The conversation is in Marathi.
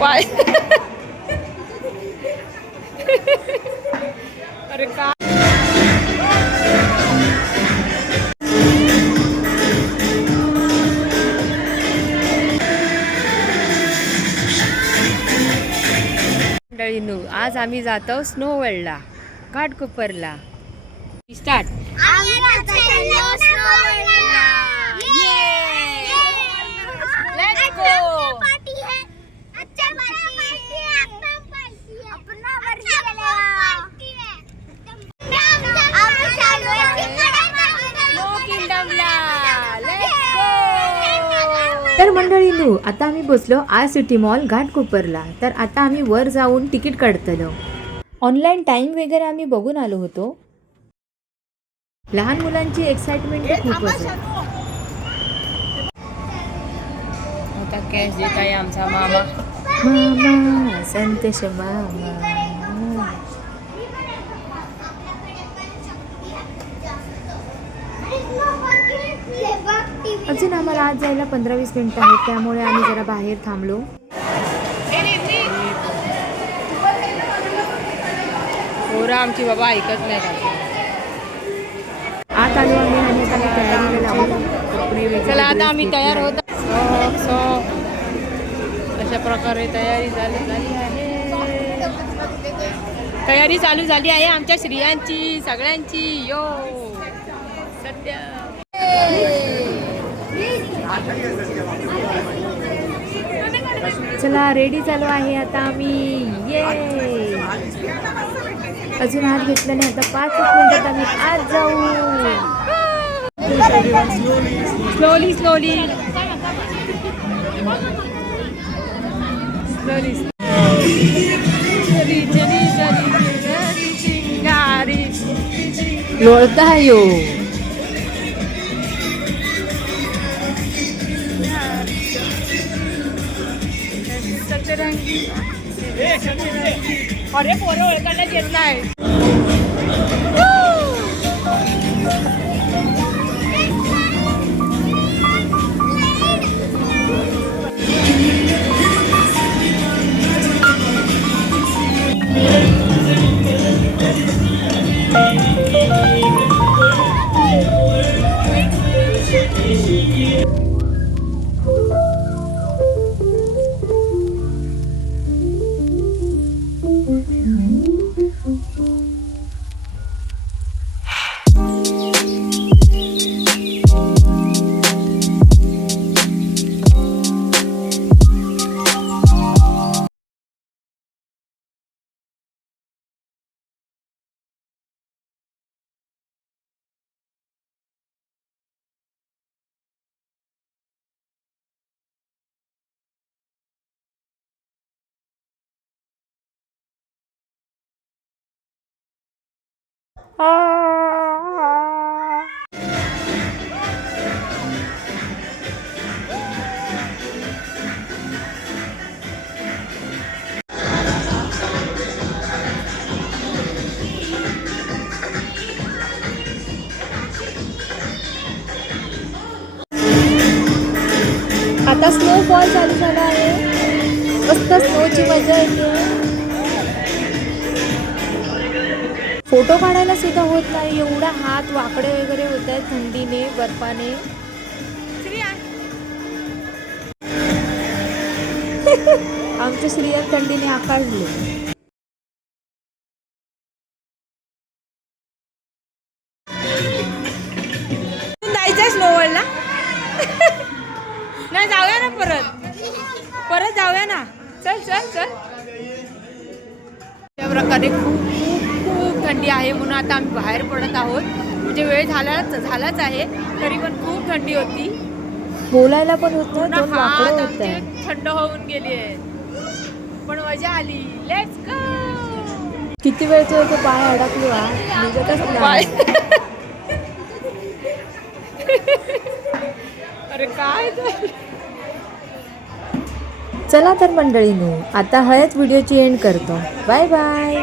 पाय अरे काय मंडळींनो, आज आम्ही जातो स्नो वर्ल्डला, घाटकोपरला. स्टार्ट. तर मंडळींनो, आता आम्ही बसलो आय सिटी मॉल घाटकोपरला. तर आता आम्ही वर जाऊन तिकीट काढतलो. ऑनलाईन टाइम वगैरे आम्ही बघून आलो होतो. लहान मुलांची एक्साइटमेंट तर खूपच आहे. आता कॅश देत आहे आमचा मामा. मामा संतोष मामा. अजून आम्हाला आज जायला 15-20 मिनिटं आहेत, त्यामुळे आम्ही जरा बाहेर थांबलो. पोरं आमची बाबा ऐकत नाही का. आत आलो आम्ही आणि आता आम्ही तयारीला लागलो. कपडे वगैरे चला आता dress आम्ही घेतले. तयार होत. अशा प्रकारे तयारी झाली आहे. तयारी चालू झाली आहे आमच्या स्त्रियांची सगळ्यांची. यो सध्या चला रेडी झालो आहे आता आम्ही. ये अजून हात घेतला नाही. आता 5 मिनिटात आम्ही आज जाऊ. स्लोली स्लोली लोळता यो. अरे पोरं ओळखायलाच येत नाही. आता स्नोफॉल चालू झाला आहे. मस्त स्नोची मजा येते. फोटो काढायला सुद्धा होत नाही, एवढा हात वाकडे वगैरे होत आहेत थंडीने, बर्फाने. आमच्या स्त्रिया थंडीने आकाशले. जायचंय स्नो वर्ल्डला. नाही जाऊया ना परत जाऊया ना. चल चल चल. त्या प्रकारे खूप खूप खूप थंडी आहे म्हणून आता आम्ही बाहेर पडत आहोत. म्हणजे वेळ झालाच आहे, तरी पण खूप थंडी होती. बोलायला पण होत नाही, दोन हात वाकडे होत आमचे आहेत. थंड होऊन गेली आहे, पण मजा आली. Let's go. किती वेळचे होते पाय अडकलो. निघतच नाही. अरे काय. चला तर मंडळींनो, आता हयाच व्हिडिओची एंड करतो. Bye bye.